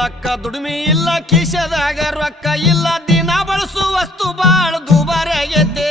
ದುಡಿಲಕ್ಕ ದುಡಿಮೆ ಇಲ್ಲ ಕಿಶದಾಗ ರೊಕ್ಕ ಇಲ್ಲ ದಿನ ಬಳಸು ವಸ್ತು ಬಾಳ ದುಬಾರಿ ಆಗೈತೆ